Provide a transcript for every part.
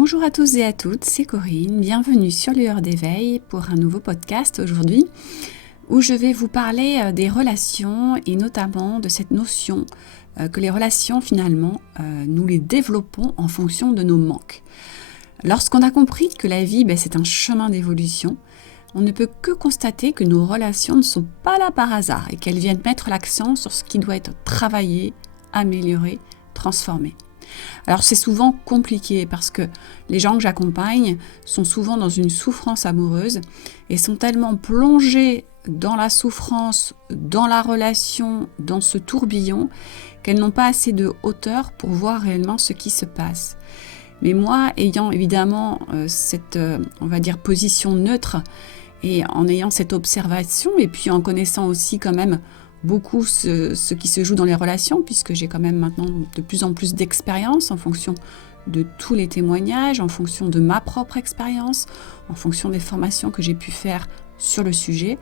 Bonjour à tous et à toutes, c'est Corinne, bienvenue sur Lueur d'éveil pour un nouveau podcast aujourd'hui où je vais vous parler des relations et notamment de cette notion que les relations finalement nous les développons en fonction de nos manques. Lorsqu'on a compris que la vie c'est un chemin d'évolution, on ne peut que constater que nos relations ne sont pas là par hasard et qu'elles viennent mettre l'accent sur ce qui doit être travaillé, amélioré, transformé. Alors c'est souvent compliqué parce que les gens que j'accompagne sont souvent dans une souffrance amoureuse et sont tellement plongés dans la souffrance, dans la relation, dans ce tourbillon qu'elles n'ont pas assez de hauteur pour voir réellement ce qui se passe. Mais moi, ayant évidemment cette, on va dire, position neutre et en ayant cette observation et puis en connaissant aussi quand même beaucoup ce qui se joue dans les relations, puisque j'ai quand même maintenant de plus en plus d'expérience en fonction de tous les témoignages, en fonction de ma propre expérience, en fonction des formations que j'ai pu faire sur le sujet.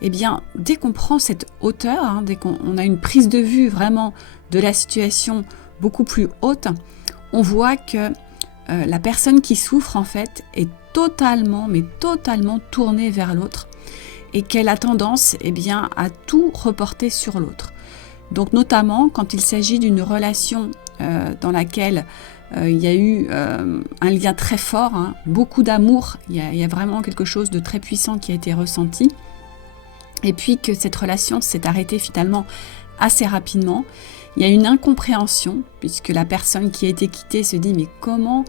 Eh bien, dès qu'on prend cette hauteur, dès qu'on a une prise de vue vraiment de la situation beaucoup plus haute, on voit que la personne qui souffre en fait est totalement tournée vers l'autre et qu'elle a tendance à tout reporter sur l'autre. Donc notamment quand il s'agit d'une relation dans laquelle il y a eu un lien très fort, beaucoup d'amour, il y a vraiment quelque chose de très puissant qui a été ressenti, et puis que cette relation s'est arrêtée finalement assez rapidement, il y a une incompréhension, puisque la personne qui a été quittée se dit « mais comment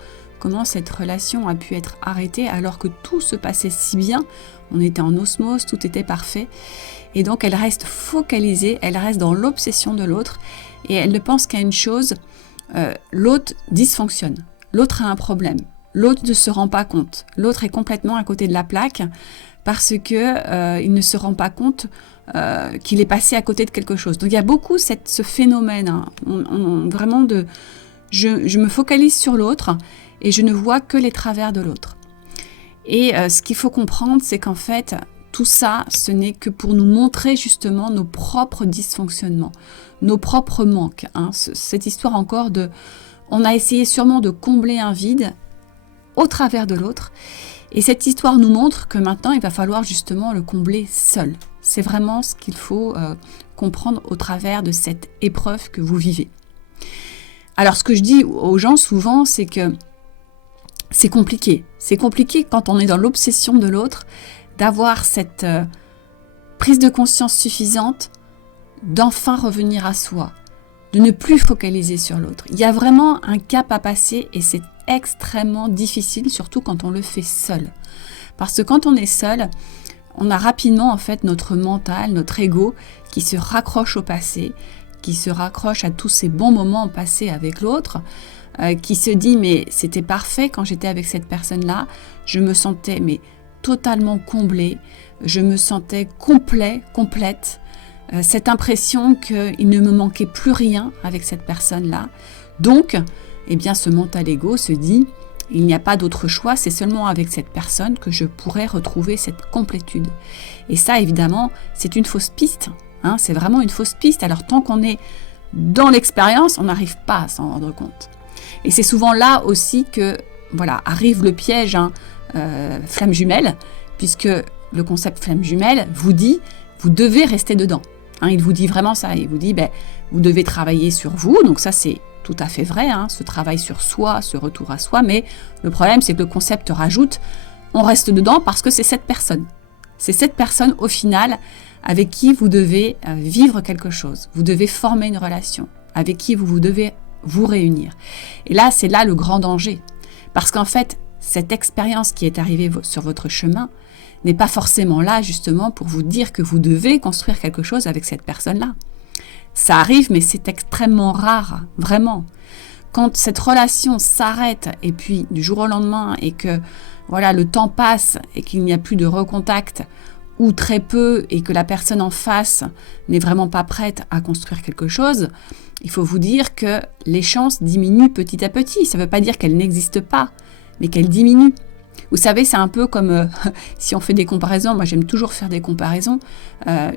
cette relation a pu être arrêtée alors que tout se passait si bien, on était en osmose, tout était parfait ». Et donc elle reste focalisée, elle reste dans l'obsession de l'autre et elle ne pense qu'à une chose, l'autre dysfonctionne, l'autre a un problème, l'autre ne se rend pas compte, l'autre est complètement à côté de la plaque parce que il ne se rend pas compte qu'il est passé à côté de quelque chose. Donc il y a beaucoup ce phénomène, vraiment de je me focalise sur l'autre et je ne vois que les travers de l'autre. Et ce qu'il faut comprendre, c'est qu'en fait, tout ça, ce n'est que pour nous montrer justement nos propres dysfonctionnements, nos propres manques. Cette histoire encore de... On a essayé sûrement de combler un vide au travers de l'autre. Et cette histoire nous montre que maintenant, il va falloir justement le combler seul. C'est vraiment ce qu'il faut comprendre au travers de cette épreuve que vous vivez. Alors, ce que je dis aux gens souvent, c'est que c'est compliqué. C'est compliqué quand on est dans l'obsession de l'autre, d'avoir cette prise de conscience suffisante, d'enfin revenir à soi, de ne plus focaliser sur l'autre. Il y a vraiment un cap à passer et c'est extrêmement difficile, surtout quand on le fait seul. Parce que quand on est seul, on a rapidement en fait notre mental, notre ego qui se raccroche au passé, qui se raccroche à tous ces bons moments passés avec l'autre, qui se dit mais c'était parfait quand j'étais avec cette personne-là, je me sentais totalement comblée, je me sentais complète, cette impression qu'il ne me manquait plus rien avec cette personne-là. Donc, ce mental ego se dit il n'y a pas d'autre choix, c'est seulement avec cette personne que je pourrais retrouver cette complétude. Et ça, évidemment, c'est une fausse piste. C'est vraiment une fausse piste. Alors, tant qu'on est dans l'expérience, on n'arrive pas à s'en rendre compte. Et c'est souvent là aussi que arrive le piège flamme jumelle, puisque le concept flamme jumelle vous dit vous devez rester dedans. Il vous dit vraiment ça. Il vous dit vous devez travailler sur vous. Donc ça, c'est tout à fait vrai, ce travail sur soi, ce retour à soi. Mais le problème, c'est que le concept rajoute on reste dedans parce que c'est cette personne. C'est cette personne, au final, avec qui vous devez vivre quelque chose. Vous devez former une relation, avec qui vous devez vous réunir. Et là, c'est là le grand danger. Parce qu'en fait, cette expérience qui est arrivée sur votre chemin n'est pas forcément là, justement, pour vous dire que vous devez construire quelque chose avec cette personne-là. Ça arrive, mais c'est extrêmement rare, vraiment. Quand cette relation s'arrête, et puis du jour au lendemain, et que le temps passe, et qu'il n'y a plus de recontact, ou très peu, et que la personne en face n'est vraiment pas prête à construire quelque chose, il faut vous dire que les chances diminuent petit à petit. Ça ne veut pas dire qu'elles n'existent pas, mais qu'elles diminuent. Vous savez, c'est un peu comme, si on fait des comparaisons, moi j'aime toujours faire des comparaisons,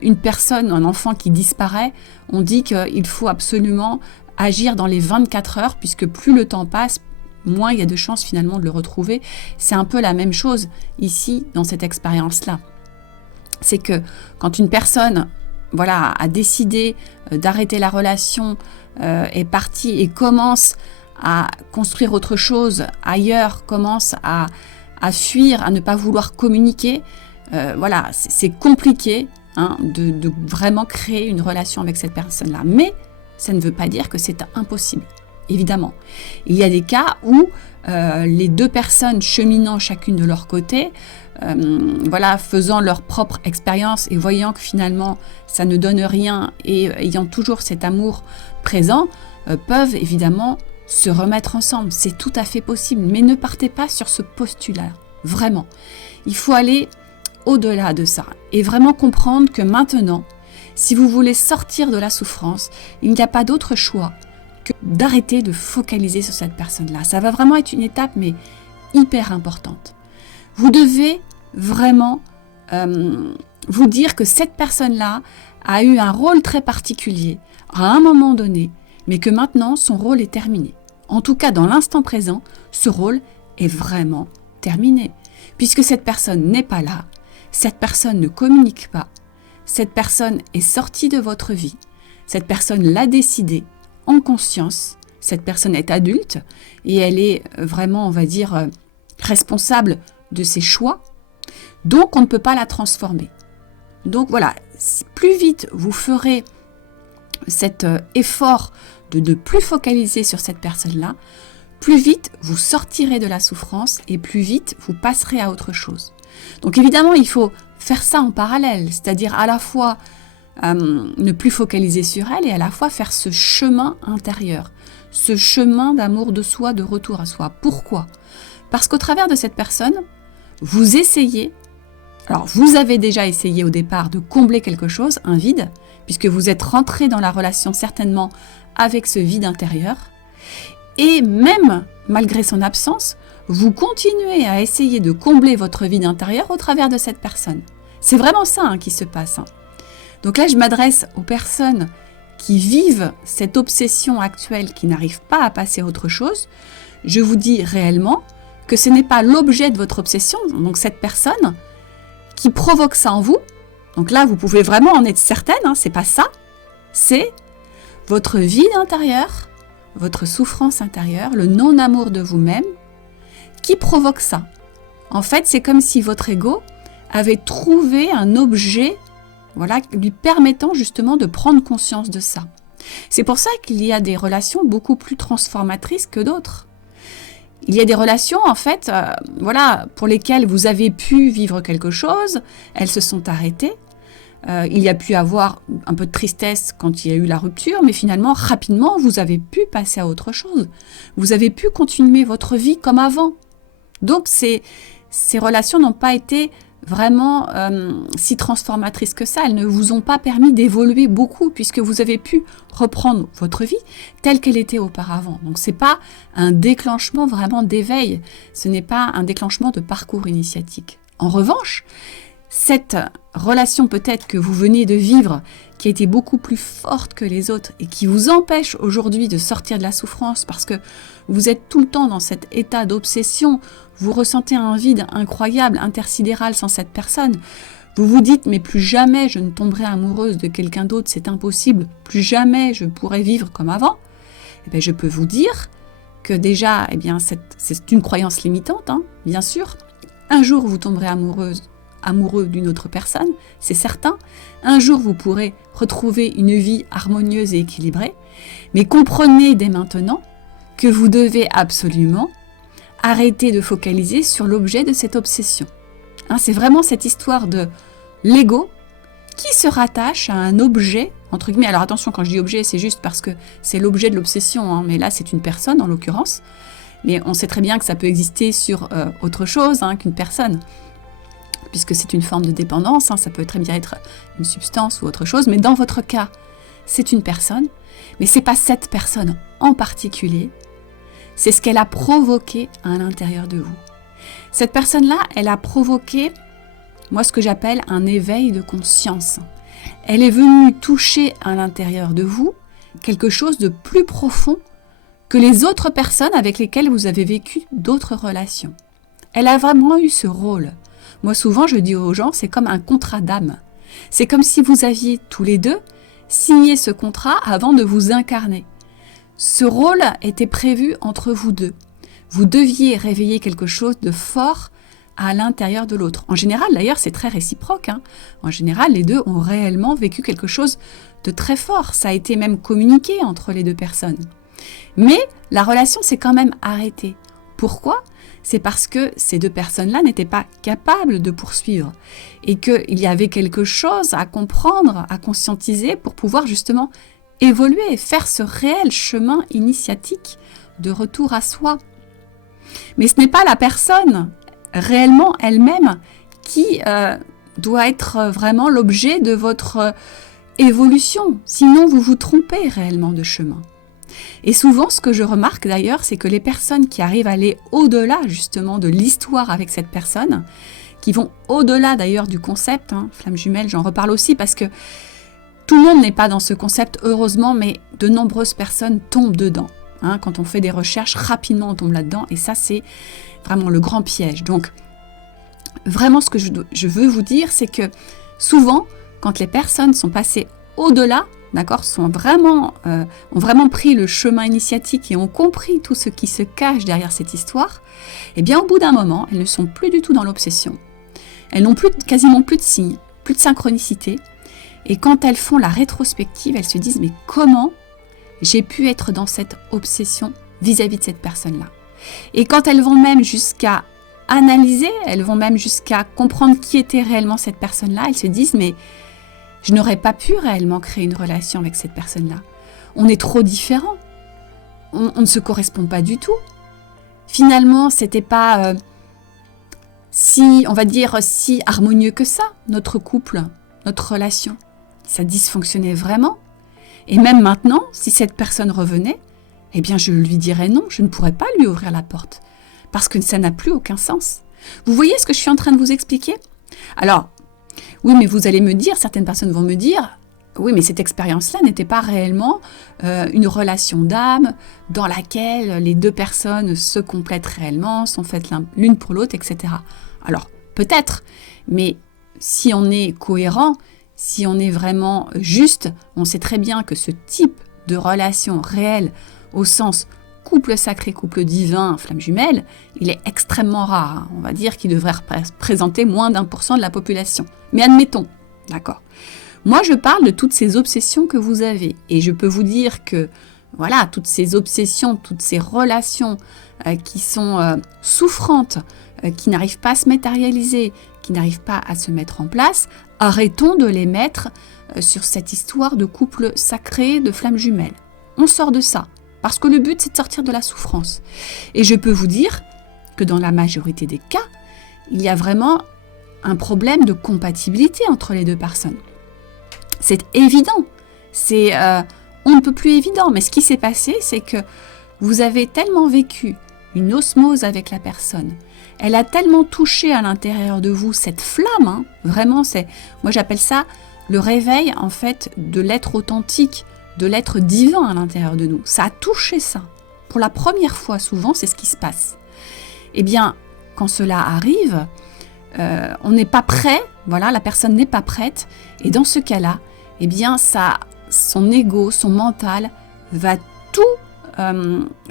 une personne, un enfant qui disparaît, on dit qu'il faut absolument agir dans les 24 heures, puisque plus le temps passe, moins il y a de chances finalement de le retrouver. C'est un peu la même chose ici dans cette expérience-là. C'est que quand une personne a décidé d'arrêter la relation, est partie et commence à construire autre chose ailleurs, commence à fuir, à ne pas vouloir communiquer, c'est compliqué de vraiment créer une relation avec cette personne-là. Mais ça ne veut pas dire que c'est impossible, évidemment. Il y a des cas où les deux personnes cheminant chacune de leur côté, faisant leur propre expérience et voyant que finalement ça ne donne rien et ayant toujours cet amour présent, peuvent évidemment se remettre ensemble. C'est tout à fait possible, mais ne partez pas sur ce postulat, vraiment. Il faut aller au-delà de ça et vraiment comprendre que maintenant, si vous voulez sortir de la souffrance, il n'y a pas d'autre choix que d'arrêter de focaliser sur cette personne-là. Ça va vraiment être une étape, mais hyper importante. Vous devez vraiment vous dire que cette personne-là a eu un rôle très particulier à un moment donné, mais que maintenant, son rôle est terminé. En tout cas, dans l'instant présent, ce rôle est vraiment terminé, puisque cette personne n'est pas là, cette personne ne communique pas, cette personne est sortie de votre vie, cette personne l'a décidé en conscience, cette personne est adulte et elle est vraiment, on va dire, responsable de ses choix, donc on ne peut pas la transformer. Donc voilà, plus vite vous ferez cet effort de ne plus focaliser sur cette personne-là, plus vite vous sortirez de la souffrance et plus vite vous passerez à autre chose. Donc évidemment, il faut faire ça en parallèle, c'est-à-dire à la fois ne plus focaliser sur elle et à la fois faire ce chemin intérieur, ce chemin d'amour de soi, de retour à soi. Pourquoi ? Parce qu'au travers de cette personne, vous essayez, alors vous avez déjà essayé au départ de combler quelque chose, un vide, puisque vous êtes rentré dans la relation certainement avec ce vide intérieur, et même malgré son absence, vous continuez à essayer de combler votre vide intérieur au travers de cette personne. C'est vraiment ça qui se passe. Donc là, je m'adresse aux personnes qui vivent cette obsession actuelle, qui n'arrivent pas à passer à autre chose. Je vous dis réellement que ce n'est pas l'objet de votre obsession, donc cette personne, qui provoque ça en vous. Donc là, vous pouvez vraiment en être certaine, c'est pas ça. C'est votre vide intérieur, votre souffrance intérieure, le non-amour de vous-même, qui provoque ça. En fait, c'est comme si votre ego avait trouvé un objet, lui permettant justement de prendre conscience de ça. C'est pour ça qu'il y a des relations beaucoup plus transformatrices que d'autres. Il y a des relations, en fait, pour lesquelles vous avez pu vivre quelque chose, elles se sont arrêtées. Il y a pu avoir un peu de tristesse quand il y a eu la rupture, mais finalement, rapidement, vous avez pu passer à autre chose. Vous avez pu continuer votre vie comme avant. Donc, ces relations n'ont pas été vraiment si transformatrices que ça. Elles ne vous ont pas permis d'évoluer beaucoup, puisque vous avez pu reprendre votre vie telle qu'elle était auparavant. Donc, ce n'est pas un déclenchement vraiment d'éveil. Ce n'est pas un déclenchement de parcours initiatique. En revanche, cette relation peut-être que vous venez de vivre, qui a été beaucoup plus forte que les autres et qui vous empêche aujourd'hui de sortir de la souffrance parce que vous êtes tout le temps dans cet état d'obsession, vous ressentez un vide incroyable, intersidéral sans cette personne. Vous vous dites, mais plus jamais je ne tomberai amoureuse de quelqu'un d'autre, c'est impossible, plus jamais je pourrai vivre comme avant. Eh bien, je peux vous dire que déjà, c'est une croyance limitante, bien sûr. Un jour, vous tomberez amoureux d'une autre personne, c'est certain. Un jour, vous pourrez retrouver une vie harmonieuse et équilibrée. Mais comprenez dès maintenant que vous devez absolument arrêter de focaliser sur l'objet de cette obsession. C'est vraiment cette histoire de l'ego qui se rattache à un objet, entre guillemets. Alors attention, quand je dis objet, c'est juste parce que c'est l'objet de l'obsession, mais là, c'est une personne en l'occurrence. Mais on sait très bien que ça peut exister sur autre chose qu'une personne, puisque c'est une forme de dépendance, ça peut très bien être une substance ou autre chose, mais dans votre cas, c'est une personne, mais ce n'est pas cette personne en particulier, c'est ce qu'elle a provoqué à l'intérieur de vous. Cette personne-là, elle a provoqué, moi, ce que j'appelle un éveil de conscience. Elle est venue toucher à l'intérieur de vous quelque chose de plus profond que les autres personnes avec lesquelles vous avez vécu d'autres relations. Elle a vraiment eu ce rôle. Moi, souvent, je dis aux gens, c'est comme un contrat d'âme. C'est comme si vous aviez tous les deux signé ce contrat avant de vous incarner. Ce rôle était prévu entre vous deux. Vous deviez réveiller quelque chose de fort à l'intérieur de l'autre. En général, d'ailleurs, c'est très réciproque. En général, les deux ont réellement vécu quelque chose de très fort. Ça a été même communiqué entre les deux personnes. Mais la relation s'est quand même arrêtée. Pourquoi ? C'est parce que ces deux personnes-là n'étaient pas capables de poursuivre et qu'il y avait quelque chose à comprendre, à conscientiser pour pouvoir justement évoluer et faire ce réel chemin initiatique de retour à soi. Mais ce n'est pas la personne réellement elle-même qui doit être vraiment l'objet de votre évolution. Sinon, vous vous trompez réellement de chemin. Et souvent, ce que je remarque d'ailleurs, c'est que les personnes qui arrivent à aller au-delà justement de l'histoire avec cette personne, qui vont au-delà d'ailleurs du concept, flamme jumelle, j'en reparle aussi parce que tout le monde n'est pas dans ce concept, heureusement, mais de nombreuses personnes tombent dedans. Quand on fait des recherches, rapidement on tombe là-dedans et ça c'est vraiment le grand piège. Donc vraiment ce que je veux vous dire, c'est que souvent quand les personnes sont passées au-delà, d'accord, ont vraiment pris le chemin initiatique et ont compris tout ce qui se cache derrière cette histoire, eh bien au bout d'un moment, elles ne sont plus du tout dans l'obsession. Elles n'ont quasiment plus de signes, plus de synchronicité. Et quand elles font la rétrospective, elles se disent « mais comment j'ai pu être dans cette obsession vis-à-vis de cette personne-là ?» Et quand elles vont même jusqu'à analyser, elles vont même jusqu'à comprendre qui était réellement cette personne-là, elles se disent « mais je n'aurais pas pu réellement créer une relation avec cette personne-là. On est trop différents. On ne se correspond pas du tout. Finalement, c'était pas si harmonieux que ça, notre couple, notre relation. Ça dysfonctionnait vraiment. Et même maintenant, si cette personne revenait, eh bien, je lui dirais non, je ne pourrais pas lui ouvrir la porte. Parce que ça n'a plus aucun sens. Vous voyez ce que je suis en train de vous expliquer ? Alors, oui, mais vous allez me dire, certaines personnes vont me dire, oui, mais cette expérience-là n'était pas réellement une relation d'âme dans laquelle les deux personnes se complètent réellement, sont faites l'une pour l'autre, etc. Alors, peut-être, mais si on est cohérent, si on est vraiment juste, on sait très bien que ce type de relation réelle, au sens couple sacré, couple divin, flamme jumelle, il est extrêmement rare. On va dire qu'il devrait représenter moins d'1% de la population. Mais admettons, d'accord. Moi, je parle de toutes ces obsessions que vous avez. Et je peux vous dire que, voilà, toutes ces obsessions, toutes ces relations qui sont souffrantes, qui n'arrivent pas à se matérialiser, qui n'arrivent pas à se mettre en place, arrêtons de les mettre sur cette histoire de couple sacré, de flamme jumelle. On sort de ça. Parce que le but, c'est de sortir de la souffrance. Et je peux vous dire que dans la majorité des cas, il y a vraiment un problème de compatibilité entre les deux personnes. C'est évident. C'est on ne peut plus évident. Mais ce qui s'est passé, c'est que vous avez tellement vécu une osmose avec la personne. Elle a tellement touché à l'intérieur de vous cette flamme. Vraiment, moi j'appelle ça le réveil en fait de l'être authentique, de l'être divin à l'intérieur de nous. Ça a touché ça. Pour la première fois, souvent, c'est ce qui se passe. Eh bien, quand cela arrive, on n'est pas prêt, voilà, la personne n'est pas prête, et dans ce cas-là, eh bien, son ego, son mental va tout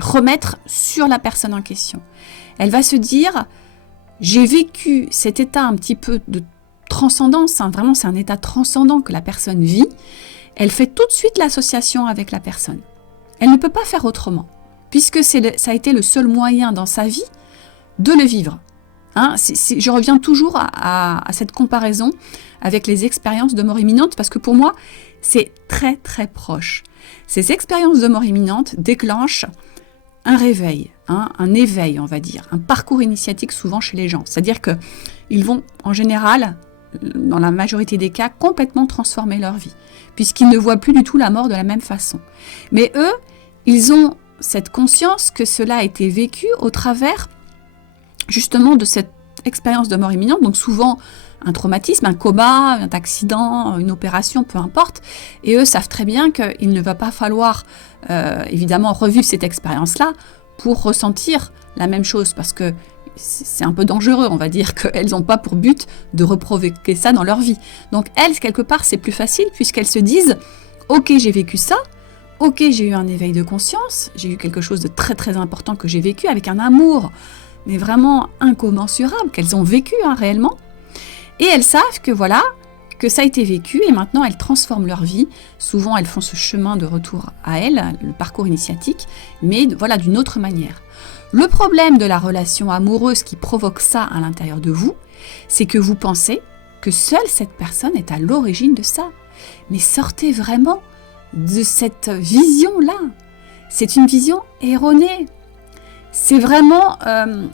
remettre sur la personne en question. Elle va se dire, j'ai vécu cet état un petit peu de transcendance, vraiment c'est un état transcendant que la personne vit. Elle fait tout de suite l'association avec la personne. Elle ne peut pas faire autrement, puisque ça a été le seul moyen dans sa vie de le vivre. Je reviens toujours à cette comparaison avec les expériences de mort imminente, parce que pour moi, c'est très très proche. Ces expériences de mort imminente déclenchent un réveil, un éveil, on va dire, un parcours initiatique souvent chez les gens. C'est-à-dire qu'ils vont, en général, dans la majorité des cas, complètement transformer leur vie, puisqu'ils ne voient plus du tout la mort de la même façon. Mais eux, ils ont cette conscience que cela a été vécu au travers, justement, de cette expérience de mort imminente. Donc souvent, un traumatisme, un coma, un accident, une opération, peu importe. Et eux savent très bien qu'il ne va pas falloir, évidemment, revivre cette expérience-là pour ressentir la même chose, parce que c'est un peu dangereux, on va dire, qu'elles n'ont pas pour but de reprovoquer ça dans leur vie. Donc elles, quelque part, c'est plus facile, puisqu'elles se disent « Ok, j'ai vécu ça, ok, j'ai eu un éveil de conscience, j'ai eu quelque chose de très très important que j'ai vécu avec un amour, mais vraiment incommensurable, qu'elles ont vécu réellement. Et elles savent que voilà, que ça a été vécu et maintenant elles transforment leur vie. Souvent elles font ce chemin de retour à elles, le parcours initiatique, mais voilà, d'une autre manière. Le problème de la relation amoureuse qui provoque ça à l'intérieur de vous, c'est que vous pensez que seule cette personne est à l'origine de ça. Mais sortez vraiment de cette vision-là. C'est une vision erronée. C'est vraiment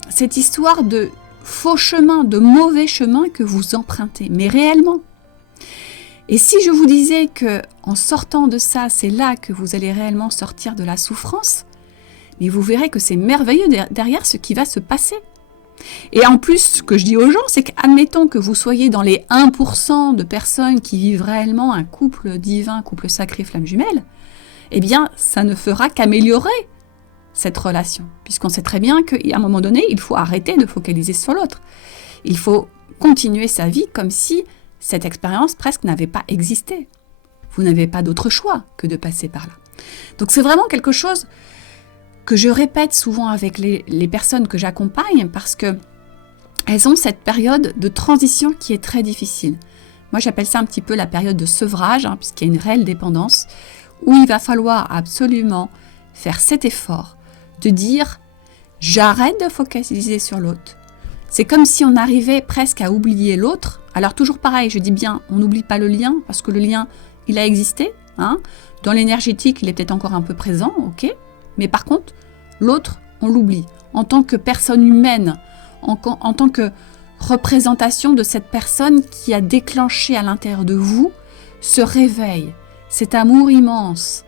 cette histoire de faux chemin, de mauvais chemin que vous empruntez, mais réellement. Et si je vous disais que en sortant de ça, c'est là que vous allez réellement sortir de la souffrance, mais vous verrez que c'est merveilleux derrière ce qui va se passer. Et en plus, ce que je dis aux gens, c'est qu'admettons que vous soyez dans les 1% de personnes qui vivent réellement un couple divin, couple sacré, flamme jumelle, eh bien, ça ne fera qu'améliorer cette relation. Puisqu'on sait très bien qu'à un moment donné, il faut arrêter de focaliser sur l'autre. Il faut continuer sa vie comme si cette expérience presque n'avait pas existé. Vous n'avez pas d'autre choix que de passer par là. Donc c'est vraiment quelque chose que je répète souvent avec les personnes que j'accompagne parce que elles ont cette période de transition qui est très difficile. Moi, j'appelle ça un petit peu la période de sevrage, puisqu'il y a une réelle dépendance, où il va falloir absolument faire cet effort de dire « j'arrête de focaliser sur l'autre ». C'est comme si on arrivait presque à oublier l'autre. Alors toujours pareil, je dis bien, on n'oublie pas le lien, parce que le lien, il a existé. Dans l'énergétique, il est peut-être encore un peu présent, ok. Mais par contre, l'autre, on l'oublie. En tant que personne humaine, en tant que représentation de cette personne qui a déclenché à l'intérieur de vous ce réveil, cet amour immense,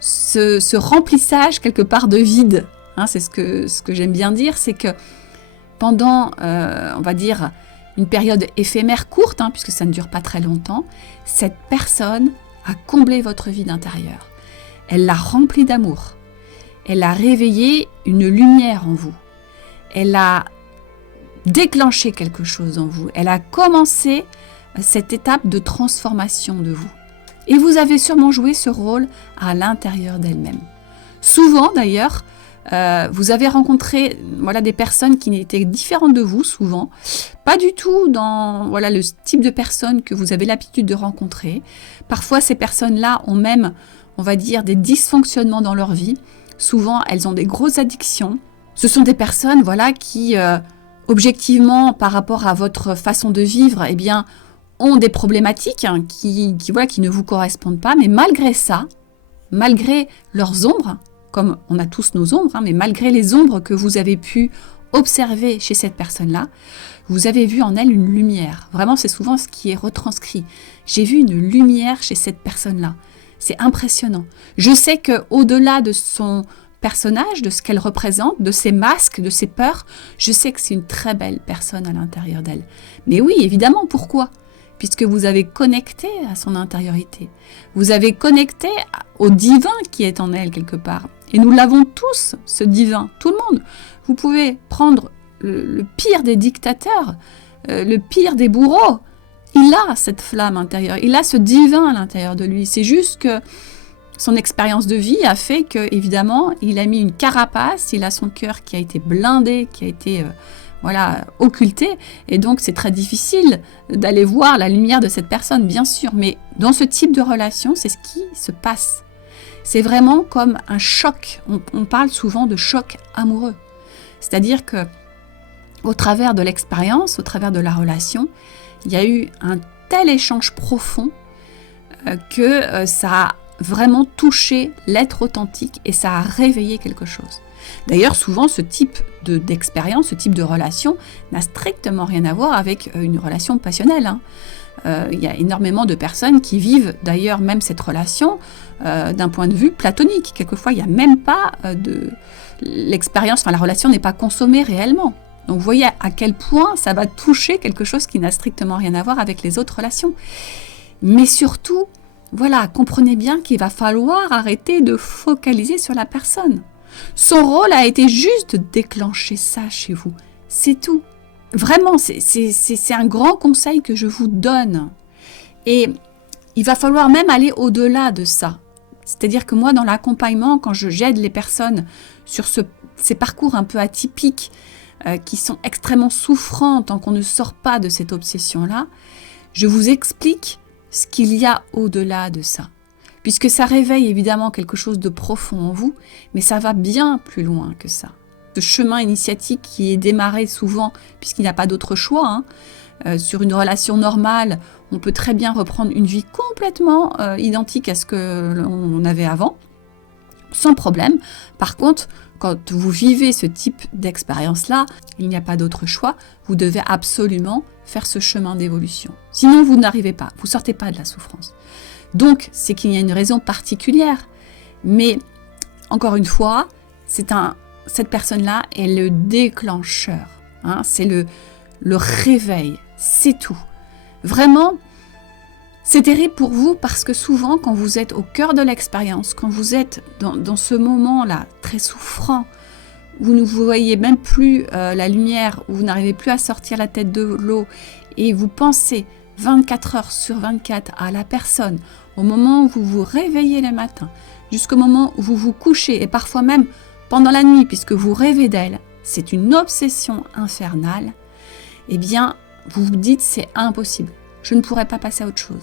ce remplissage quelque part de vide. C'est ce que j'aime bien dire, c'est que pendant, on va dire, une période éphémère courte, puisque ça ne dure pas très longtemps, cette personne a comblé votre vie d'intérieur. Elle l'a remplie d'amour. Elle a réveillé une lumière en vous. Elle a déclenché quelque chose en vous. Elle a commencé cette étape de transformation de vous. Et vous avez sûrement joué ce rôle à l'intérieur d'elle-même. Souvent d'ailleurs, vous avez rencontré des personnes qui étaient différentes de vous, souvent. Pas du tout dans le type de personnes que vous avez l'habitude de rencontrer. Parfois, ces personnes-là ont même, on va dire, des dysfonctionnements dans leur vie. Souvent, elles ont des grosses addictions. Ce sont des personnes qui, objectivement, par rapport à votre façon de vivre, ont des problématiques qui ne vous correspondent pas. Mais malgré ça, malgré leurs ombres, comme on a tous nos ombres, mais malgré les ombres que vous avez pu observer chez cette personne-là, vous avez vu en elle une lumière. Vraiment, c'est souvent ce qui est retranscrit. J'ai vu une lumière chez cette personne-là. C'est impressionnant. Je sais qu'au-delà de son personnage, de ce qu'elle représente, de ses masques, de ses peurs, je sais que c'est une très belle personne à l'intérieur d'elle. Mais oui, évidemment, pourquoi ? Puisque vous avez connecté à son intériorité. Vous avez connecté au divin qui est en elle quelque part. Et nous l'avons tous, ce divin, tout le monde. Vous pouvez prendre le pire des dictateurs, le pire des bourreaux. Il a cette flamme intérieure, il a ce divin à l'intérieur de lui. C'est juste que son expérience de vie a fait que, évidemment, il a mis une carapace, il a son cœur qui a été blindé, qui a été occulté. Et donc, c'est très difficile d'aller voir la lumière de cette personne, bien sûr. Mais dans ce type de relation, c'est ce qui se passe. C'est vraiment comme un choc. On parle souvent de choc amoureux. C'est-à-dire que, au travers de l'expérience, au travers de la relation, il y a eu un tel échange profond que ça a vraiment touché l'être authentique et ça a réveillé quelque chose. D'ailleurs, souvent, ce type d'expérience, ce type de relation n'a strictement rien à voir avec une relation passionnelle. Il y a énormément de personnes qui vivent d'ailleurs même cette relation d'un point de vue platonique. Quelquefois, il n'y a même pas l'expérience, la relation n'est pas consommée réellement. Donc vous voyez à quel point ça va toucher quelque chose qui n'a strictement rien à voir avec les autres relations. Mais surtout, voilà, comprenez bien qu'il va falloir arrêter de focaliser sur la personne. Son rôle a été juste de déclencher ça chez vous. C'est tout. Vraiment, c'est un grand conseil que je vous donne. Et il va falloir même aller au-delà de ça. C'est-à-dire que moi, dans l'accompagnement, quand j'aide les personnes sur ces parcours un peu atypiques, qui sont extrêmement souffrants tant qu'on ne sort pas de cette obsession-là, je vous explique ce qu'il y a au-delà de ça. Puisque ça réveille évidemment quelque chose de profond en vous, mais ça va bien plus loin que ça. Ce chemin initiatique qui est démarré souvent, puisqu'il n'y a pas d'autre choix, sur une relation normale, on peut très bien reprendre une vie complètement identique à ce que l'on avait avant, sans problème. Par contre, quand vous vivez ce type d'expérience-là, il n'y a pas d'autre choix, vous devez absolument faire ce chemin d'évolution. Sinon, vous n'arrivez pas, vous ne sortez pas de la souffrance. Donc, c'est qu'il y a une raison particulière. Mais, encore une fois, cette personne-là est le déclencheur. C'est le réveil, c'est tout. Vraiment, c'est terrible pour vous parce que souvent, quand vous êtes au cœur de l'expérience, quand vous êtes dans ce moment-là très souffrant, où vous ne voyez même plus la lumière, où vous n'arrivez plus à sortir la tête de l'eau, et vous pensez 24 heures sur 24 à la personne, au moment où vous vous réveillez le matin, jusqu'au moment où vous vous couchez, et parfois même pendant la nuit, puisque vous rêvez d'elle, c'est une obsession infernale, eh bien, vous vous dites c'est impossible, je ne pourrai pas passer à autre chose.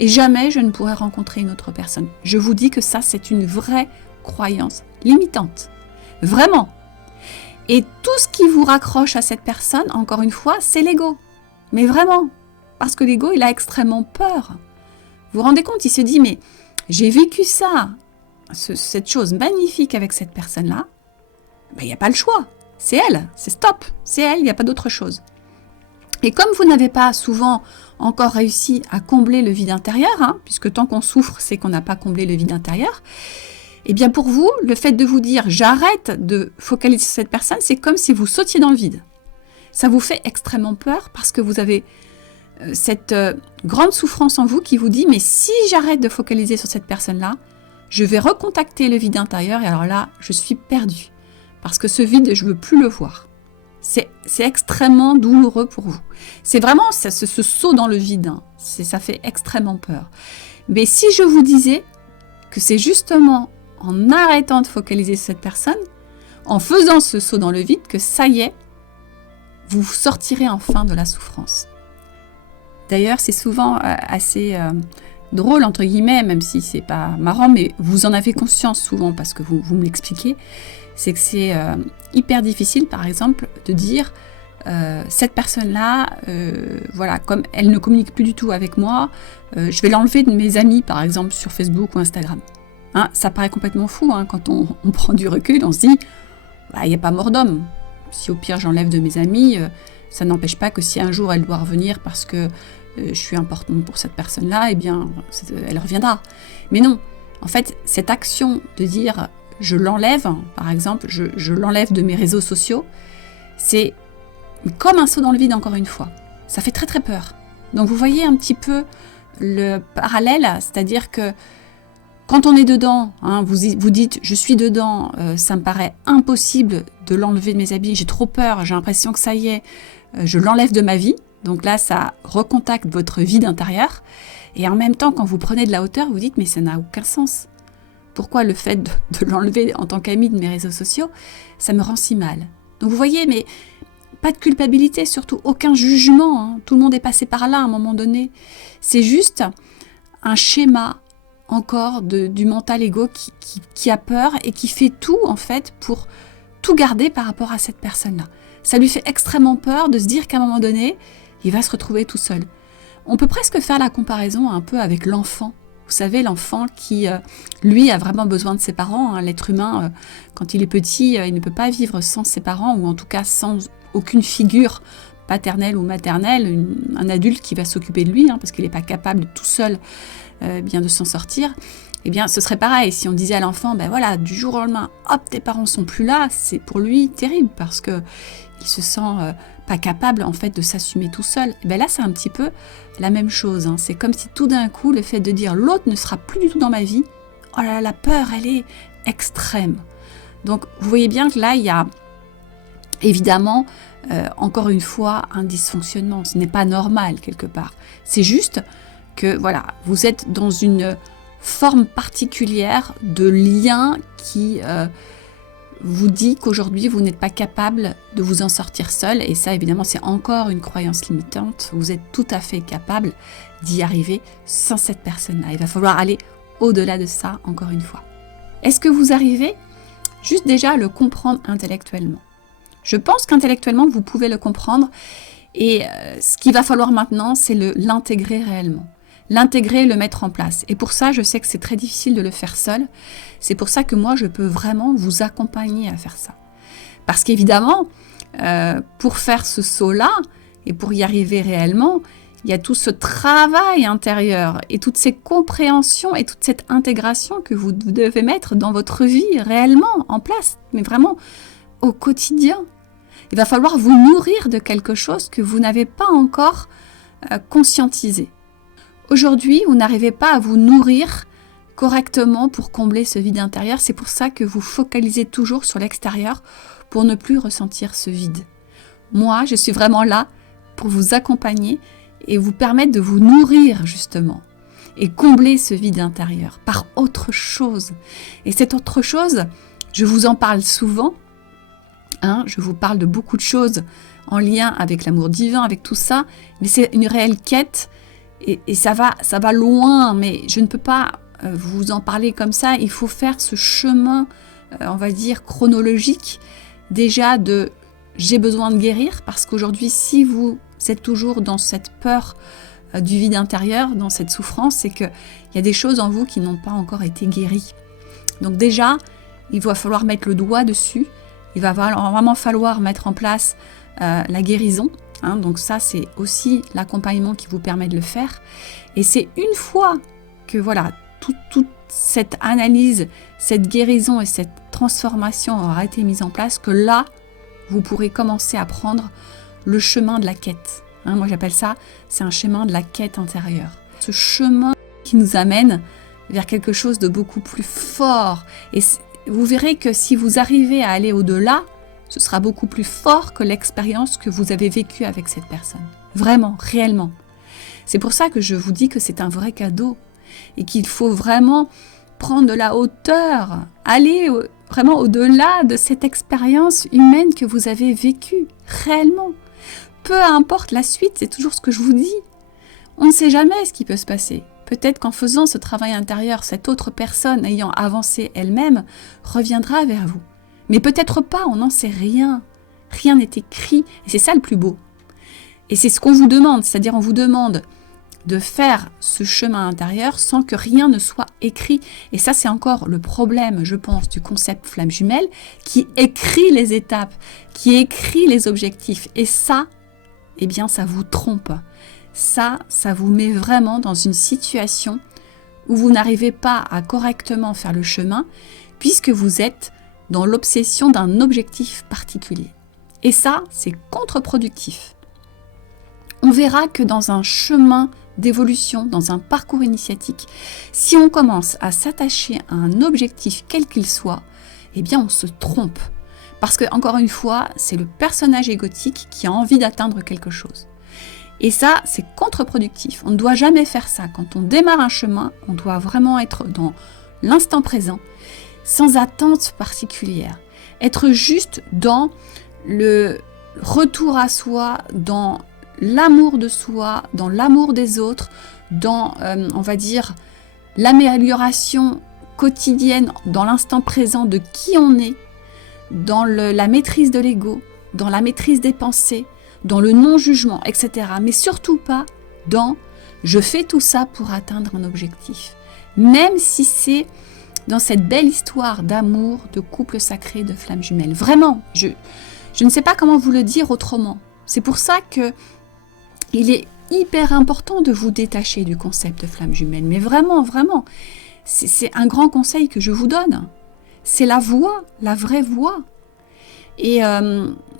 Et jamais je ne pourrai rencontrer une autre personne. Je vous dis que ça, c'est une vraie croyance limitante. Vraiment. Et tout ce qui vous raccroche à cette personne, encore une fois, c'est l'ego. Mais vraiment. Parce que l'ego, il a extrêmement peur. Vous vous rendez compte, il se dit, mais j'ai vécu ça, cette chose magnifique avec cette personne-là. Ben, il n'y a pas le choix. C'est elle, c'est stop. C'est elle, il n'y a pas d'autre chose. Et comme vous n'avez pas souvent encore réussi à combler le vide intérieur, puisque tant qu'on souffre, c'est qu'on n'a pas comblé le vide intérieur, eh bien pour vous, le fait de vous dire « j'arrête de focaliser sur cette personne », c'est comme si vous sautiez dans le vide. Ça vous fait extrêmement peur parce que vous avez cette grande souffrance en vous qui vous dit « mais si j'arrête de focaliser sur cette personne-là, je vais recontacter le vide intérieur et alors là, je suis perdue. Parce que ce vide, je ne veux plus le voir. » C'est extrêmement douloureux pour vous. C'est vraiment ce saut dans le vide. Ça fait extrêmement peur. Mais si je vous disais que c'est justement en arrêtant de focaliser sur cette personne, en faisant ce saut dans le vide, que ça y est, vous sortirez enfin de la souffrance. D'ailleurs, c'est souvent assez drôle, entre guillemets, même si c'est pas marrant, mais vous en avez conscience souvent parce que vous me l'expliquez. C'est que c'est hyper difficile, par exemple, de dire cette personne-là, voilà, comme elle ne communique plus du tout avec moi, je vais l'enlever de mes amis, par exemple, sur Facebook ou Instagram. Ça paraît complètement fou, quand on prend du recul, on se dit, il n'y a pas mort d'homme. Si au pire j'enlève de mes amis, ça n'empêche pas que si un jour elle doit revenir parce que je suis importante pour cette personne-là, eh bien, elle reviendra. Mais non, en fait, cette action de dire je l'enlève, par exemple, je l'enlève de mes réseaux sociaux, c'est comme un saut dans le vide encore une fois. Ça fait très très peur. Donc vous voyez un petit peu le parallèle, c'est-à-dire que quand on est dedans, vous dites je suis dedans, ça me paraît impossible de l'enlever de mes habits, j'ai trop peur, j'ai l'impression que ça y est, je l'enlève de ma vie. Donc là, ça recontacte votre vide intérieur. Et en même temps, quand vous prenez de la hauteur, vous dites mais ça n'a aucun sens. Pourquoi le fait de l'enlever en tant qu'ami de mes réseaux sociaux, ça me rend si mal. Donc vous voyez, mais pas de culpabilité, surtout aucun jugement. Tout le monde est passé par là à un moment donné. C'est juste un schéma encore du mental égo qui a peur et qui fait tout en fait pour tout garder par rapport à cette personne-là. Ça lui fait extrêmement peur de se dire qu'à un moment donné, il va se retrouver tout seul. On peut presque faire la comparaison un peu avec l'enfant. Vous savez, l'enfant qui, lui, a vraiment besoin de ses parents. L'être humain, quand il est petit, il ne peut pas vivre sans ses parents, ou en tout cas sans aucune figure paternelle ou maternelle, un adulte qui va s'occuper de lui, parce qu'il n'est pas capable tout seul bien de s'en sortir. Eh bien, ce serait pareil si on disait à l'enfant, ben voilà, du jour au lendemain, hop, tes parents sont plus là, c'est pour lui terrible parce que il se sent pas capable en fait de s'assumer tout seul. Et ben là, c'est un petit peu la même chose. Hein. C'est comme si tout d'un coup, le fait de dire l'autre ne sera plus du tout dans ma vie, oh là là, la peur, elle est extrême. Donc, vous voyez bien que là, il y a évidemment, encore une fois, un dysfonctionnement. Ce n'est pas normal quelque part. C'est juste que voilà, vous êtes dans une forme particulière de lien qui vous dit qu'aujourd'hui vous n'êtes pas capable de vous en sortir seul, et ça évidemment c'est encore une croyance limitante. Vous êtes tout à fait capable d'y arriver sans cette personne-là. Il va falloir aller au-delà de ça encore une fois. Est-ce que vous arrivez juste déjà à le comprendre intellectuellement? Je pense qu'intellectuellement vous pouvez le comprendre, et ce qu'il va falloir maintenant c'est l'intégrer réellement. L'intégrer, le mettre en place. Et pour ça, je sais que c'est très difficile de le faire seul. C'est pour ça que moi, je peux vraiment vous accompagner à faire ça. Parce qu'évidemment, pour faire ce saut-là, et pour y arriver réellement, il y a tout ce travail intérieur, et toutes ces compréhensions, et toute cette intégration que vous devez mettre dans votre vie réellement en place, mais vraiment au quotidien. Il va falloir vous nourrir de quelque chose que vous n'avez pas encore conscientisé. Aujourd'hui, vous n'arrivez pas à vous nourrir correctement pour combler ce vide intérieur. C'est pour ça que vous focalisez toujours sur l'extérieur pour ne plus ressentir ce vide. Moi, je suis vraiment là pour vous accompagner et vous permettre de vous nourrir justement et combler ce vide intérieur par autre chose. Et cette autre chose, je vous en parle souvent. Je vous parle de beaucoup de choses en lien avec l'amour divin, avec tout ça, mais c'est une réelle quête. Et ça va loin, mais je ne peux pas vous en parler comme ça. Il faut faire ce chemin, on va dire, chronologique, déjà de « j'ai besoin de guérir », parce qu'aujourd'hui, si vous êtes toujours dans cette peur du vide intérieur, dans cette souffrance, c'est qu'il y a des choses en vous qui n'ont pas encore été guéries. Donc déjà, il va falloir mettre le doigt dessus, il va vraiment falloir mettre en place la guérison. Donc ça, c'est aussi l'accompagnement qui vous permet de le faire. Et c'est une fois que voilà, toute cette analyse, cette guérison et cette transformation aura été mise en place, que là, vous pourrez commencer à prendre le chemin de la quête. Moi, j'appelle ça, c'est un chemin de la quête intérieure. Ce chemin qui nous amène vers quelque chose de beaucoup plus fort. Et vous verrez que si vous arrivez à aller au-delà, ce sera beaucoup plus fort que l'expérience que vous avez vécue avec cette personne. Vraiment, réellement. C'est pour ça que je vous dis que c'est un vrai cadeau et qu'il faut vraiment prendre de la hauteur, aller vraiment au-delà de cette expérience humaine que vous avez vécue, réellement. Peu importe la suite, c'est toujours ce que je vous dis. On ne sait jamais ce qui peut se passer. Peut-être qu'en faisant ce travail intérieur, cette autre personne ayant avancé elle-même reviendra vers vous. Mais peut-être pas, on n'en sait rien. Rien n'est écrit, et c'est ça le plus beau. Et c'est ce qu'on vous demande, c'est-à-dire on vous demande de faire ce chemin intérieur sans que rien ne soit écrit. Et ça, c'est encore le problème, je pense, du concept flamme jumelle, qui écrit les étapes, qui écrit les objectifs. Et ça, eh bien, ça vous trompe. Ça vous met vraiment dans une situation où vous n'arrivez pas à correctement faire le chemin, puisque vous êtes dans l'obsession d'un objectif particulier. Et ça, c'est contre-productif. On verra que dans un chemin d'évolution, dans un parcours initiatique, si on commence à s'attacher à un objectif quel qu'il soit, eh bien on se trompe. Parce que, encore une fois, c'est le personnage égotique qui a envie d'atteindre quelque chose. Et ça, c'est contre-productif. On ne doit jamais faire ça. Quand on démarre un chemin, on doit vraiment être dans l'instant présent, sans attente particulière. Être juste dans le retour à soi, dans l'amour de soi, dans l'amour des autres, dans, on va dire, l'amélioration quotidienne, dans l'instant présent de qui on est, dans la maîtrise de l'ego, dans la maîtrise des pensées, dans le non-jugement, etc. Mais surtout pas dans « je fais tout ça pour atteindre un objectif ». Même si c'est dans cette belle histoire d'amour, de couple sacré, de flamme jumelle. Vraiment, je ne sais pas comment vous le dire autrement. C'est pour ça que il est hyper important de vous détacher du concept flamme jumelle. Mais vraiment, vraiment, C'est un grand conseil que je vous donne. C'est la voie, la vraie voie. Et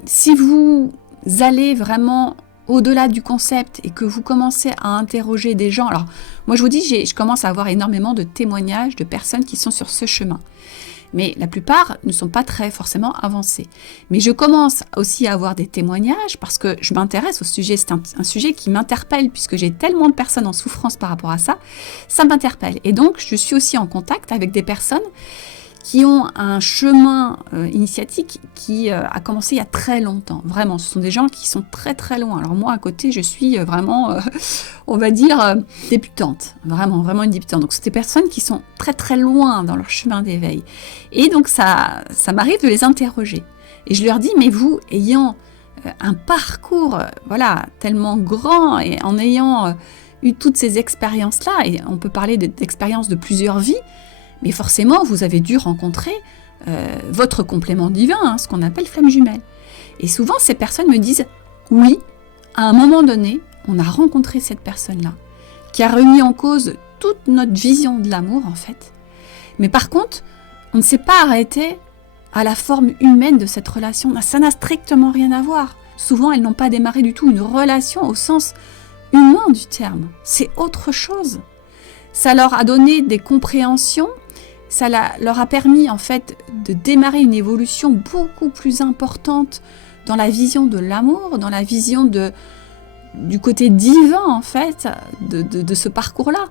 si vous allez vraiment au-delà du concept et que vous commencez à interroger des gens, alors moi je vous dis, je commence à avoir énormément de témoignages de personnes qui sont sur ce chemin. Mais la plupart ne sont pas très forcément avancés. Mais je commence aussi à avoir des témoignages parce que je m'intéresse au sujet. C'est un sujet qui m'interpelle puisque j'ai tellement de personnes en souffrance par rapport à ça. Ça m'interpelle. Et donc, je suis aussi en contact avec des personnes qui ont un chemin initiatique qui a commencé il y a très longtemps. Vraiment, ce sont des gens qui sont très très loin. Alors moi, à côté, je suis vraiment, on va dire, débutante. Vraiment, vraiment une débutante. Donc, c'est des personnes qui sont très très loin dans leur chemin d'éveil. Et donc, ça m'arrive de les interroger. Et je leur dis, mais vous, ayant un parcours voilà, tellement grand et en ayant eu toutes ces expériences-là, et on peut parler d'expériences de plusieurs vies, mais forcément, vous avez dû rencontrer votre complément divin, ce qu'on appelle flamme jumelle. Et souvent, ces personnes me disent, oui, à un moment donné, on a rencontré cette personne-là, qui a remis en cause toute notre vision de l'amour, en fait. Mais par contre, on ne s'est pas arrêté à la forme humaine de cette relation. Ça n'a strictement rien à voir. Souvent, elles n'ont pas démarré du tout une relation au sens humain du terme. C'est autre chose. Ça leur a donné des compréhensions. Ça leur a permis en fait de démarrer une évolution beaucoup plus importante dans la vision de l'amour, dans la vision du côté divin en fait de ce parcours-là.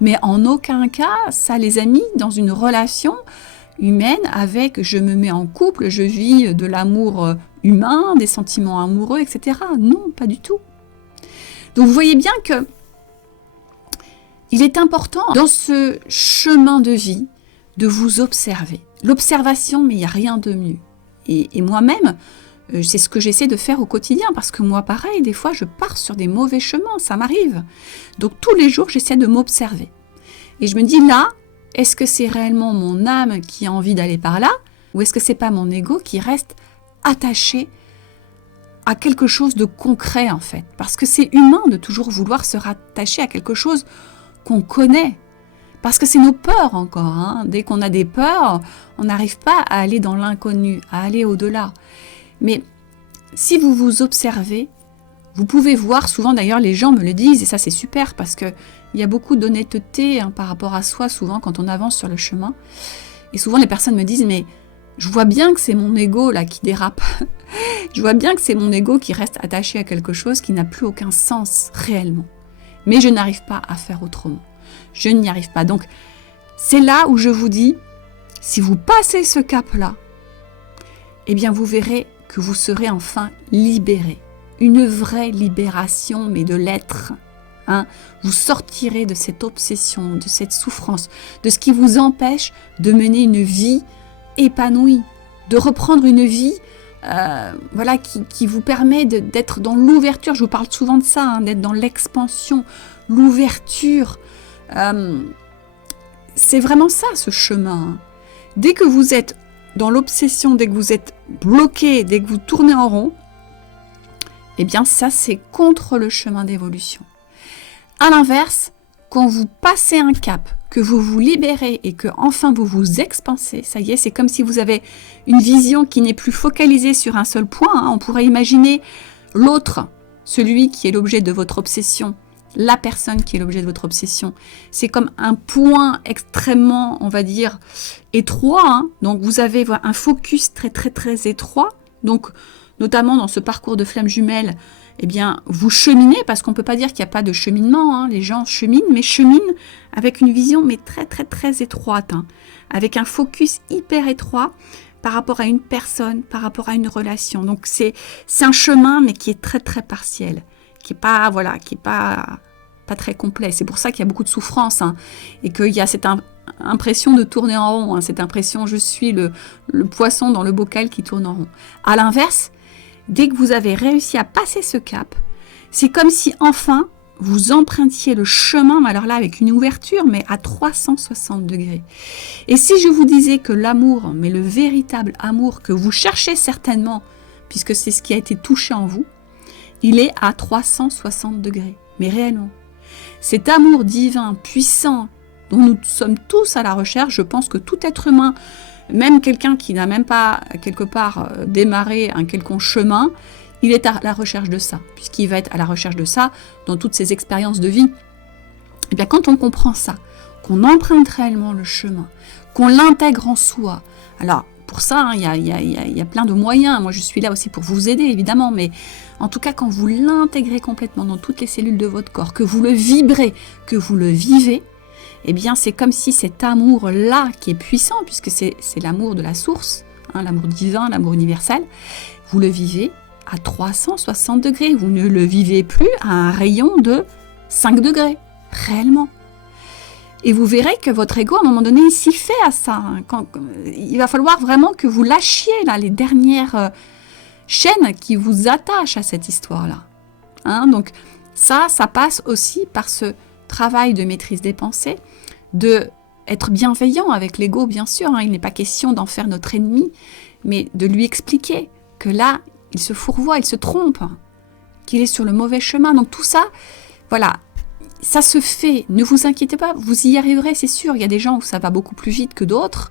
Mais en aucun cas, ça les a mis dans une relation humaine avec je me mets en couple, je vis de l'amour humain, des sentiments amoureux, etc. Non, pas du tout. Donc vous voyez bien que il est important dans ce chemin de vie de vous observer. L'observation, mais il n'y a rien de mieux. Et moi-même, c'est ce que j'essaie de faire au quotidien, parce que moi, pareil, des fois, je pars sur des mauvais chemins, ça m'arrive. Donc, tous les jours, j'essaie de m'observer. Et je me dis, là, est-ce que c'est réellement mon âme qui a envie d'aller par là, ou est-ce que c'est pas mon ego qui reste attaché à quelque chose de concret, en fait? Parce que c'est humain de toujours vouloir se rattacher à quelque chose qu'on connaît. Parce que c'est nos peurs encore. Hein. Dès qu'on a des peurs, on n'arrive pas à aller dans l'inconnu, à aller au-delà. Mais si vous vous observez, vous pouvez voir, souvent d'ailleurs les gens me le disent, et ça c'est super parce qu'il y a beaucoup d'honnêteté par rapport à soi souvent quand on avance sur le chemin. Et souvent les personnes me disent, mais je vois bien que c'est mon ego là qui dérape. Je vois bien que c'est mon ego qui reste attaché à quelque chose qui n'a plus aucun sens réellement. Mais je n'arrive pas à faire autrement. Je n'y arrive pas. Donc, c'est là où je vous dis, si vous passez ce cap-là, eh bien, vous verrez que vous serez enfin libéré. Une vraie libération, mais de l'être. Hein. Vous sortirez de cette obsession, de cette souffrance, de ce qui vous empêche de mener une vie épanouie, de reprendre une vie voilà, qui vous permet d'être dans l'ouverture. Je vous parle souvent de ça, d'être dans l'expansion, l'ouverture. C'est vraiment ça, ce chemin. Dès que vous êtes dans l'obsession, dès que vous êtes bloqué, dès que vous tournez en rond, eh bien ça, c'est contre le chemin d'évolution. À l'inverse, quand vous passez un cap, que vous vous libérez et que enfin vous vous expansez, ça y est, c'est comme si vous avez une vision qui n'est plus focalisée sur un seul point. On pourrait imaginer l'autre, celui qui est l'objet de votre obsession, la personne qui est l'objet de votre obsession. C'est comme un point extrêmement, on va dire, étroit. Donc vous avez un focus très très très étroit. Donc notamment dans ce parcours de flamme jumelle, eh bien, vous cheminez, parce qu'on ne peut pas dire qu'il n'y a pas de cheminement, les gens cheminent, mais cheminent avec une vision mais très très très étroite, avec un focus hyper étroit par rapport à une personne, par rapport à une relation. Donc c'est un chemin mais qui est très très partiel, qui n'est pas, voilà, qui est pas très complet. C'est pour ça qu'il y a beaucoup de souffrance, et qu'il y a cette impression de tourner en rond, cette impression je suis le poisson dans le bocal qui tourne en rond. À l'inverse, dès que vous avez réussi à passer ce cap, c'est comme si enfin vous empruntiez le chemin, mais alors là avec une ouverture, mais à 360 degrés. Et si je vous disais que l'amour, mais le véritable amour que vous cherchez certainement, puisque c'est ce qui a été touché en vous, il est à 360 degrés, mais réellement. Cet amour divin, puissant, dont nous sommes tous à la recherche. Je pense que tout être humain, même quelqu'un qui n'a même pas quelque part démarré un quelconque chemin, il est à la recherche de ça, puisqu'il va être à la recherche de ça dans toutes ses expériences de vie. Et bien quand on comprend ça, qu'on emprunte réellement le chemin, qu'on l'intègre en soi, alors pour ça, il y a plein de moyens. Moi, je suis là aussi pour vous aider, évidemment. Mais en tout cas, quand vous l'intégrez complètement dans toutes les cellules de votre corps, que vous le vibrez, que vous le vivez, eh bien, c'est comme si cet amour-là, qui est puissant, puisque c'est l'amour de la source, l'amour divin, l'amour universel, vous le vivez à 360 degrés. Vous ne le vivez plus à un rayon de 5 degrés, réellement. Et vous verrez que votre ego, à un moment donné, il s'y fait à ça. Il va falloir vraiment que vous lâchiez là, les dernières chaînes qui vous attachent à cette histoire-là. Donc ça passe aussi par ce travail de maîtrise des pensées, de être bienveillant avec l'ego, bien sûr. Il n'est pas question d'en faire notre ennemi, mais de lui expliquer que là, il se fourvoie, il se trompe, qu'il est sur le mauvais chemin. Donc tout ça, voilà. Ça se fait, ne vous inquiétez pas, vous y arriverez, c'est sûr. Il y a des gens où ça va beaucoup plus vite que d'autres.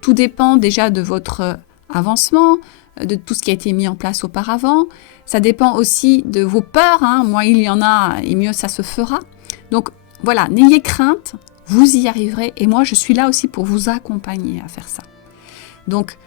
Tout dépend déjà de votre avancement, de tout ce qui a été mis en place auparavant. Ça dépend aussi de vos peurs. Moins il y en a, et mieux ça se fera. Donc voilà, n'ayez crainte, vous y arriverez. Et moi, je suis là aussi pour vous accompagner à faire ça. Donc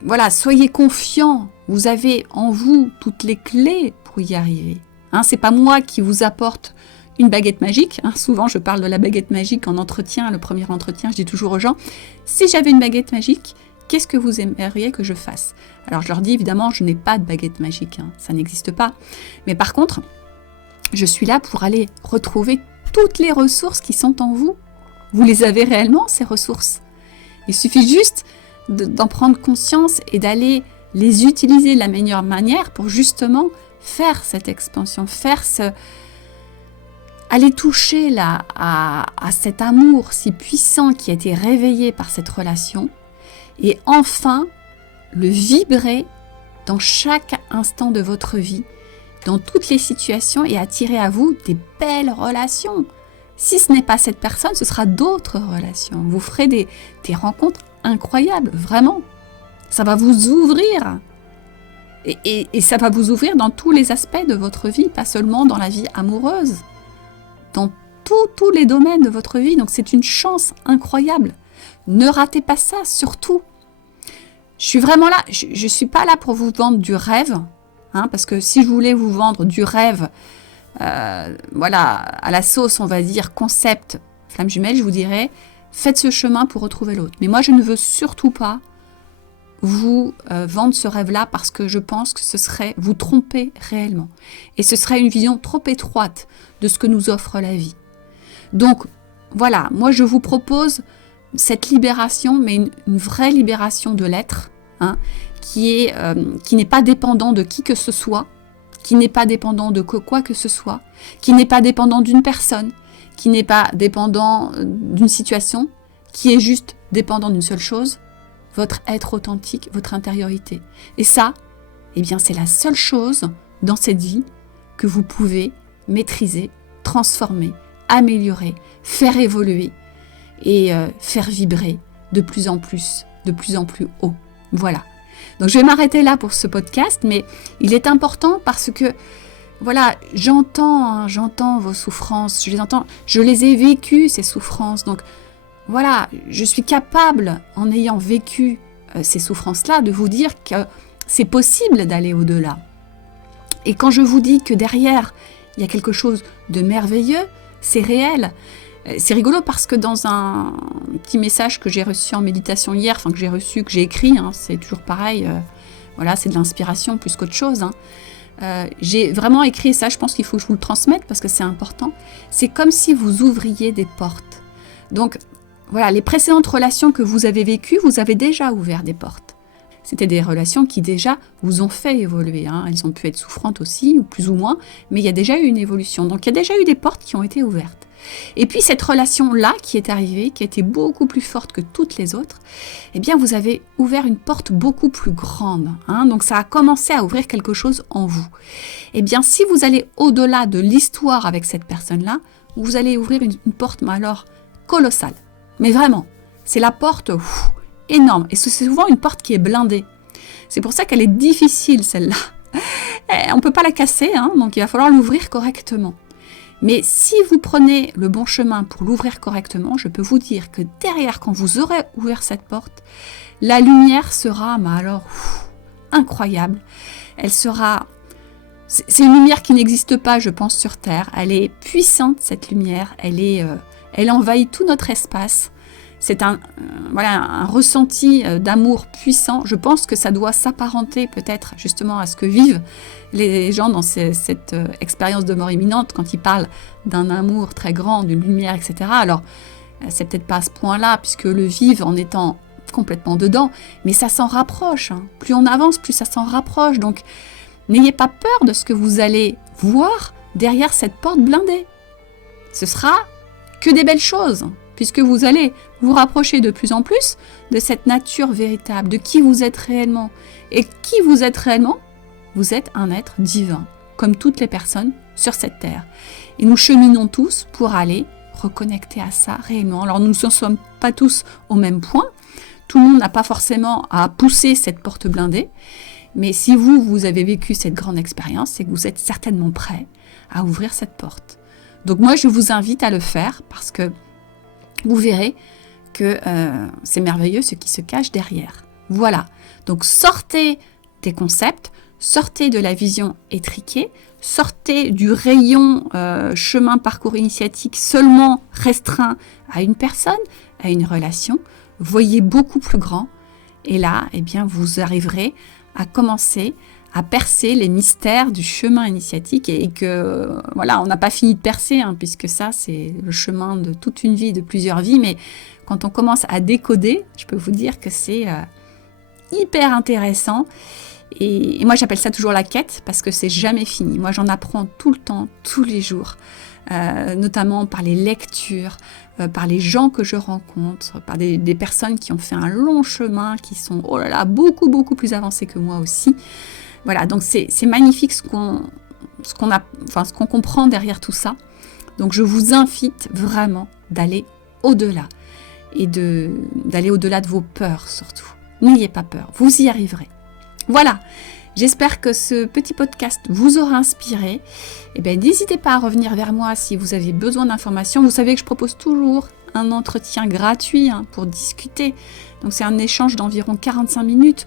voilà, soyez confiants. Vous avez en vous toutes les clés pour y arriver. C'est pas moi qui vous apporte une baguette magique. Souvent, je parle de la baguette magique en entretien, le premier entretien, je dis toujours aux gens, si j'avais une baguette magique, qu'est-ce que vous aimeriez que je fasse? Alors, je leur dis, évidemment, je n'ai pas de baguette magique, ça n'existe pas. Mais par contre, je suis là pour aller retrouver toutes les ressources qui sont en vous. Vous les avez réellement, ces ressources. Il suffit juste d'en prendre conscience et d'aller les utiliser de la meilleure manière pour justement faire cette expansion, aller toucher là à cet amour si puissant qui a été réveillé par cette relation et enfin le vibrer dans chaque instant de votre vie, dans toutes les situations et attirer à vous des belles relations. Si ce n'est pas cette personne, ce sera d'autres relations. Vous ferez des rencontres incroyables, vraiment. Ça va vous ouvrir. Et ça va vous ouvrir dans tous les aspects de votre vie, pas seulement dans la vie amoureuse. Dans tous les domaines de votre vie. Donc c'est une chance incroyable. Ne ratez pas ça, surtout. Je suis vraiment là, je ne suis pas là pour vous vendre du rêve, parce que si je voulais vous vendre du rêve, à la sauce, on va dire, concept flamme jumelle, je vous dirais, faites ce chemin pour retrouver l'autre. Mais moi, je ne veux surtout pas vous vendre ce rêve-là parce que je pense que ce serait vous tromper réellement. Et ce serait une vision trop étroite de ce que nous offre la vie. Donc, voilà, moi je vous propose cette libération, mais une vraie libération de l'être, qui n'est pas dépendant de qui que ce soit, qui n'est pas dépendant de quoi que ce soit, qui n'est pas dépendant d'une personne, qui n'est pas dépendant d'une situation, qui est juste dépendant d'une seule chose, votre être authentique, votre intériorité. Et ça, eh bien, c'est la seule chose dans cette vie que vous pouvez maîtriser, transformer, améliorer, faire évoluer et faire vibrer de plus en plus haut. Voilà. Donc, je vais m'arrêter là pour ce podcast, mais il est important parce que, voilà, j'entends vos souffrances, je les ai vécues, ces souffrances. Donc, voilà, je suis capable, en ayant vécu ces souffrances-là, de vous dire que c'est possible d'aller au-delà. Et quand je vous dis que derrière, il y a quelque chose de merveilleux, c'est réel. C'est rigolo parce que dans un petit message que j'ai reçu en méditation hier, que j'ai écrit, c'est toujours pareil, c'est de l'inspiration plus qu'autre chose. J'ai vraiment écrit ça, je pense qu'il faut que je vous le transmette parce que c'est important. C'est comme si vous ouvriez des portes. Donc, voilà, les précédentes relations que vous avez vécues, vous avez déjà ouvert des portes. C'était des relations qui déjà vous ont fait évoluer. Elles ont pu être souffrantes aussi, ou plus ou moins, mais il y a déjà eu une évolution. Donc il y a déjà eu des portes qui ont été ouvertes. Et puis cette relation-là qui est arrivée, qui a été beaucoup plus forte que toutes les autres, eh bien vous avez ouvert une porte beaucoup plus grande. Donc ça a commencé à ouvrir quelque chose en vous. Eh bien si vous allez au-delà de l'histoire avec cette personne-là, vous allez ouvrir une porte, mais alors colossal. Mais vraiment, c'est la porte énorme. Et c'est souvent une porte qui est blindée. C'est pour ça qu'elle est difficile, celle-là. On ne peut pas la casser, donc il va falloir l'ouvrir correctement. Mais si vous prenez le bon chemin pour l'ouvrir correctement, je peux vous dire que derrière, quand vous aurez ouvert cette porte, la lumière sera, incroyable. Elle sera... C'est une lumière qui n'existe pas, je pense, sur Terre. Elle est puissante, cette lumière. Elle envahit tout notre espace. C'est un ressenti d'amour puissant. Je pense que ça doit s'apparenter peut-être justement à ce que vivent les gens dans cette expérience de mort imminente quand ils parlent d'un amour très grand, d'une lumière, etc. Alors, c'est peut-être pas à ce point-là, puisque le vivent en étant complètement dedans, mais ça s'en rapproche. Plus on avance, plus ça s'en rapproche. Donc, n'ayez pas peur de ce que vous allez voir derrière cette porte blindée. Ce sera que des belles choses, puisque vous allez vous rapprocher de plus en plus de cette nature véritable, de qui vous êtes réellement. Et qui vous êtes réellement? Vous êtes un être divin, comme toutes les personnes sur cette terre. Et nous cheminons tous pour aller reconnecter à ça réellement. Alors nous ne sommes pas tous au même point. Tout le monde n'a pas forcément à pousser cette porte blindée. Mais si vous avez vécu cette grande expérience, c'est que vous êtes certainement prêt à ouvrir cette porte. Donc moi, je vous invite à le faire parce que vous verrez que c'est merveilleux ce qui se cache derrière. Voilà. Donc sortez des concepts, sortez de la vision étriquée, sortez du rayon chemin parcours initiatique seulement restreint à une personne, à une relation. Voyez beaucoup plus grand. Et là, vous arriverez à commencer à percer les mystères du chemin initiatique et que, on n'a pas fini de percer, puisque ça, c'est le chemin de toute une vie, de plusieurs vies, mais quand on commence à décoder, je peux vous dire que c'est hyper intéressant et moi, j'appelle ça toujours la quête parce que c'est jamais fini. Moi, j'en apprends tout le temps, tous les jours, notamment par les lectures, par les gens que je rencontre, par des personnes qui ont fait un long chemin, qui sont, beaucoup, beaucoup plus avancées que moi aussi. Voilà, donc c'est magnifique ce qu'on comprend derrière tout ça. Donc je vous invite vraiment d'aller au-delà et d'aller au-delà de vos peurs surtout. N'ayez pas peur, vous y arriverez. Voilà, j'espère que ce petit podcast vous aura inspiré. N'hésitez pas à revenir vers moi si vous avez besoin d'informations. Vous savez que je propose toujours un entretien gratuit pour discuter. Donc c'est un échange d'environ 45 minutes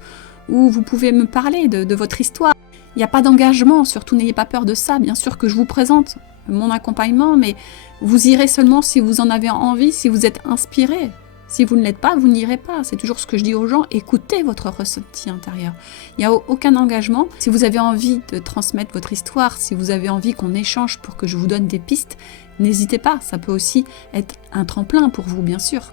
où vous pouvez me parler de votre histoire. Il n'y a pas d'engagement, surtout n'ayez pas peur de ça. Bien sûr que je vous présente mon accompagnement, mais vous irez seulement si vous en avez envie, si vous êtes inspiré. Si vous ne l'êtes pas, vous n'irez pas. C'est toujours ce que je dis aux gens, écoutez votre ressenti intérieur. Il n'y a aucun engagement. Si vous avez envie de transmettre votre histoire, si vous avez envie qu'on échange pour que je vous donne des pistes, n'hésitez pas. Ça peut aussi être un tremplin pour vous, bien sûr.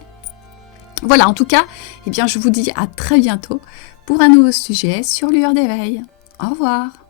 Voilà, en tout cas, je vous dis à très bientôt pour un nouveau sujet sur Lueur d'éveil. Au revoir.